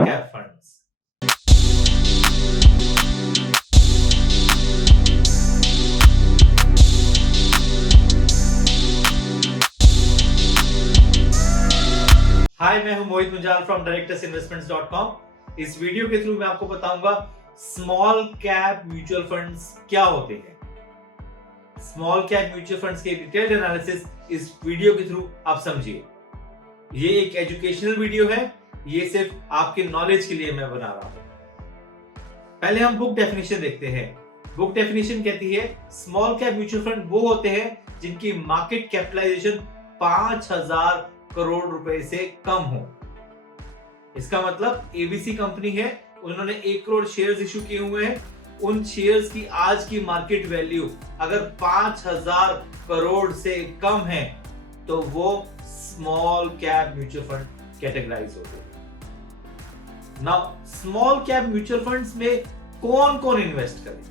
Small cap funds. हाय, मैं हूं मोहित Munjal from directorsinvestments.com। इस वीडियो के थ्रू मैं आपको बताऊंगा स्मॉल कैप म्यूचुअल फंड्स क्या होते हैं। स्मॉल कैप म्यूचुअल फंड्स के डिटेल्ड एनालिसिस इस वीडियो के थ्रू आप समझिए। ये एक एजुकेशनल वीडियो है, ये सिर्फ आपके नॉलेज के लिए मैं बना रहा हूं। पहले हम बुक डेफिनेशन देखते हैं। बुक डेफिनेशन कहती है स्मॉल कैप म्यूचुअल फंड वो होते हैं जिनकी मार्केट कैपिटलाइजेशन 5,000 करोड़ रुपए से कम हो। इसका मतलब एबीसी कंपनी है, उन्होंने 1 करोड़ शेयर्स इशू किए हुए हैं। उन शेयर्स की आज की मार्केट वैल्यू अगर 5,000 करोड़ से कम है तो वो small cap mutual fund categorize होते हैं। Now small cap mutual funds में कौन कौन इन्वेस्ट करे?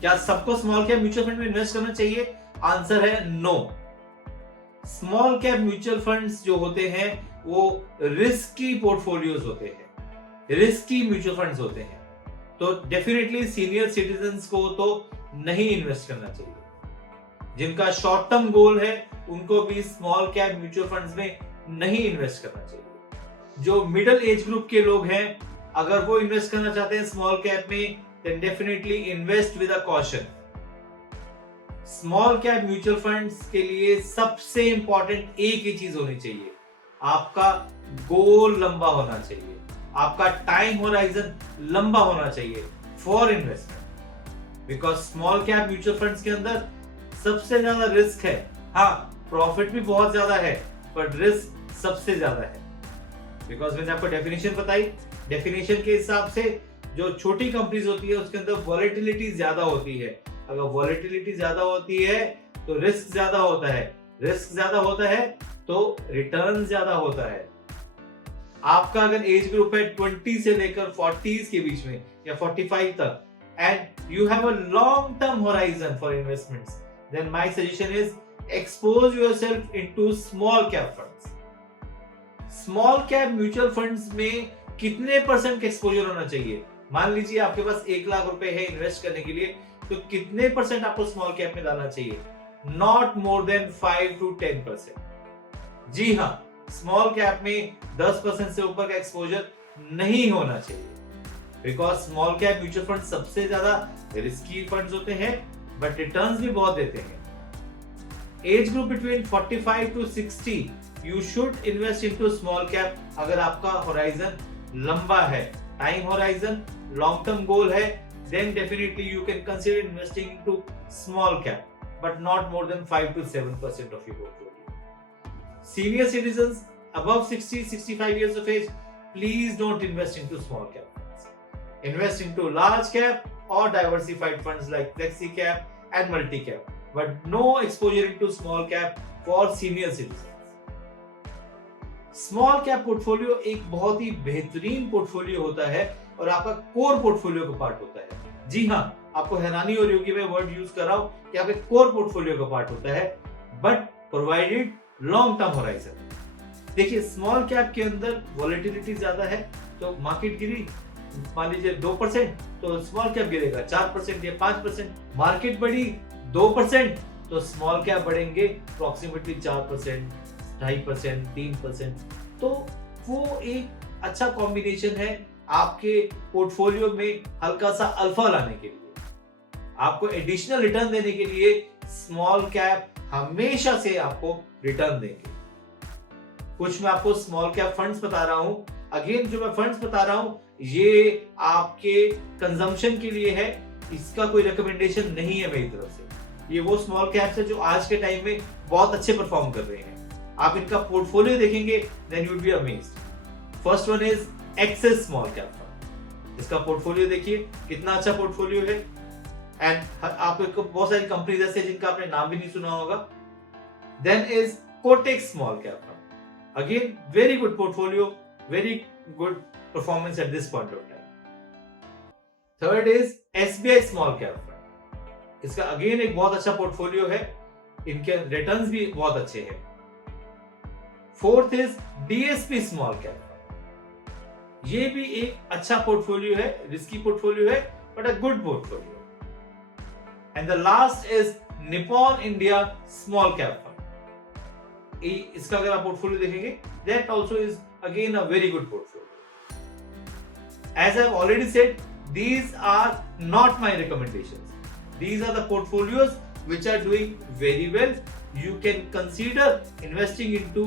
क्या सबको स्मॉल कैप म्यूचुअल फंड में इन्वेस्ट करना चाहिए? आंसर है no. Small cap mutual funds जो होते हैं वो रिस्की पोर्टफोलियोज होते हैं, रिस्की म्यूचुअल फंड्स होते हैं, तो डेफिनेटली सीनियर सिटीजन्स को तो नहीं इन्वेस्ट करना चाहिए। जिनका शॉर्ट टर्म गोल है उनको भी स्मॉल कैप म्यूचुअल फंड्स में नहीं इन्वेस्ट करना चाहिए। जो मिडिल एज ग्रुप के लोग हैं, अगर वो इन्वेस्ट करना चाहते हैं स्मॉल कैप में, then definitely invest with a caution. Small cap mutual funds के लिए सबसे इंपॉर्टेंट एक ही चीज होनी चाहिए, आपका गोल लंबा होना चाहिए, आपका टाइम होराइजन लंबा होना चाहिए for investment. Because small cap mutual funds के अंदर सबसे ज्यादा रिस्क है। हाँ, प्रॉफिट भी बहुत ज्यादा है, बट रिस्क सबसे ज्यादा है। बिकॉज मैंने आपको डेफिनेशन बताई, डेफिनेशन के हिसाब से जो छोटी कंपनीज होती है उसके अंदर वॉलेटिलिटी ज्यादा होती है। अगर वॉलेटिलिटी ज्यादा होती है तो रिस्क ज्यादा होता है, रिस्क ज्यादा होता है तो रिटर्न ज्यादा होता है। आपका अगर एज ग्रुप है 20 से लेकर 40s के बीच में या 45 तक, and you have a long term horizon for investments, then my suggestion is expose yourself into small cap funds. Small cap mutual funds में कितने परसेंट का एक्सपोजर होना चाहिए? मान लीजिए आपके पास 1 लाख रुपए है इन्वेस्ट करने के लिए, तो कितने परसेंट आपको स्मॉल कैप में डालना चाहिए? Not more than 5 to 10%। जी हाँ, स्मॉल कैप में 10% से ऊपर का एक्सपोजर नहीं होना चाहिए। Because small cap mutual fund सबसे ज्यादा रिस्की फंड्स होते हैं, बट रिटर्न्स भी बहुत देते हैं। Age group between 45 to 60 you should invest into small cap. अगर आपका होराइजन लंबा है, time horizon, long term goal है, then definitely you can consider investing into small cap, but not more than 5 to 7% of your portfolio. Senior citizens above 60-65 years of age, please don't invest into small cap funds. Invest into large cap or diversified funds like flexi cap and multi cap, but no exposure into small cap for senior citizens. Small cap portfolio एक बहुत ही बेहतरीन portfolio होता है और आपका core portfolio का part होता है। जी हाँ, आपको हैरानी हो रही होगी मैं वर्ड यूज कर रहा हूं कि आपके कोर पोर्टफोलियो का पार्ट होता है, but provided long term horizon. देखिए, स्मॉल कैप के अंदर वॉलेटिलिटी ज्यादा है, तो मार्केट गिरी मान लीजिए 2%, तो स्मॉल कैप गिरेगा 4% या 5%। मार्केट बढ़ी 2%, तो स्मॉल कैप बढ़ेंगे अप्रोक्सीमेटली 4%, 2.5%, 3%। तो वो एक अच्छा कॉम्बिनेशन है आपके पोर्टफोलियो में हल्का सा अल्फा लाने के लिए, आपको एडिशनल रिटर्न देने के लिए। स्मॉल कैप हमेशा से आपको रिटर्न देंगे। कुछ मैं आपको स्मॉल कैप फंड्स बता रहा हूं। अगेन, जो मैं फंड्स बता रहा हूं ये आपके कंजम्पशन के लिए है, इसका कोई रिकमेंडेशन नहीं है मेरी तरफ से। ये वो स्मॉल कैप्स है जो आज के टाइम में बहुत अच्छे परफॉर्म कर रहे हैं। आप इनका पोर्टफोलियो देखेंगे, then you will be amazed. First one is Axis small cap fund. इसका पोर्टफोलियो देखिए कितना अच्छा पोर्टफोलियो है, एंड आपको बहुत सारी कंपनीज ऐसे जिनका आपने नाम भी नहीं सुना होगा। Then is Kotak small cap fund. Again very good portfolio, very good performance at this point of time. Third is SBI small cap fund. इसका अगेन एक बहुत अच्छा पोर्टफोलियो है, इनके रिटर्न्स भी बहुत अच्छे हैं। Fourth is DSP small cap. ये भी एक अच्छा पोर्टफोलियो है, रिस्की पोर्टफोलियो है, but a good portfolio. And the last is Nippon India small cap fund. इसका अगर आप पोर्टफोलियो देखेंगे, that also is again a very good portfolio. As I've already said, these are not my recommendations. These are the portfolios which are doing very well. You can consider investing into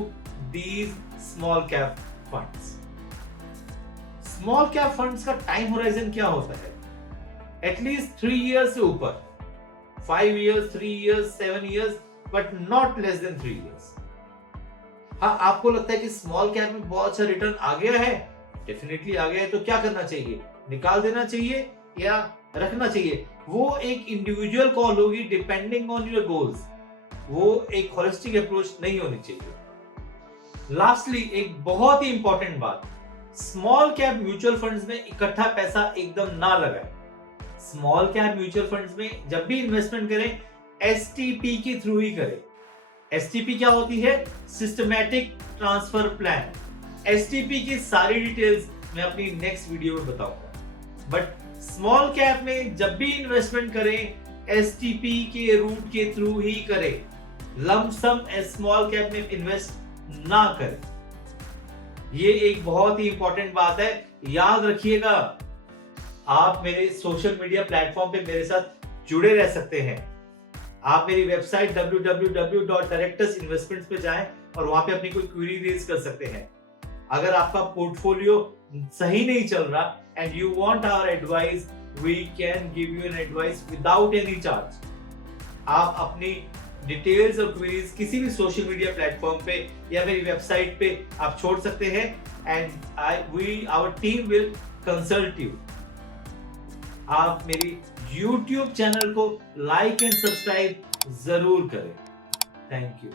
these small cap funds. Small cap funds का time horizon क्या होता है? At least 3 years से ऊपर, 5 years, 3 years, 7 years, but not less than 3 years. हाँ, आपको लगता है कि स्मॉल कैप में बहुत अच्छा रिटर्न आ गया है, डेफिनेटली आ गया है, तो क्या करना चाहिए? निकाल देना चाहिए या रखना चाहिए? वो एक इंडिविजुअल कॉल होगी, डिपेंडिंग ऑन योर गोल्स। वो एक होलिस्टिक अप्रोच नहीं होनी चाहिए। लास्टली एक बहुत ही इंपॉर्टेंट बात, स्मॉल कैप म्यूचुअल फंड्स में इकट्ठा पैसा एकदम ना लगाएं। स्मॉल कैप म्यूचुअल फंड्स में जब भी इन्वेस्टमेंट करें, एसटीपी के थ्रू ही करें। एसटीपी क्या होती है? Systematic transfer plan. एसटीपी की सारी डिटेल्स मैं अपनी नेक्स्ट वीडियो में बताऊंगा। बट स्मॉल कैप में जब भी इन्वेस्टमेंट करें, एसटीपी के रूट के थ्रू ही करें। लमसम स्मॉल कैप में इन्वेस्ट ना करें। ये एक बहुत ही इंपॉर्टेंट बात है, याद रखिएगा। आप मेरे सोशल मीडिया प्लेटफॉर्म पे मेरे साथ जुड़े रह सकते हैं। आप मेरी वेबसाइट www.directorsinvestments पे जाएं और वहां पे अपनी कोई क्वेरी रेज कर सकते हैं। अगर आपका पोर्टफोलियो सही नहीं चल रहा and you want our advice, we can give you an advice without any charge. आप अपनी डिटेल्स और क्वेरीज किसी भी सोशल मीडिया प्लेटफॉर्म पे या मेरी वेबसाइट पे आप छोड़ सकते हैं and our team will consult you. आप मेरी YouTube चैनल को लाइक एंड सब्सक्राइब जरूर करें। Thank you.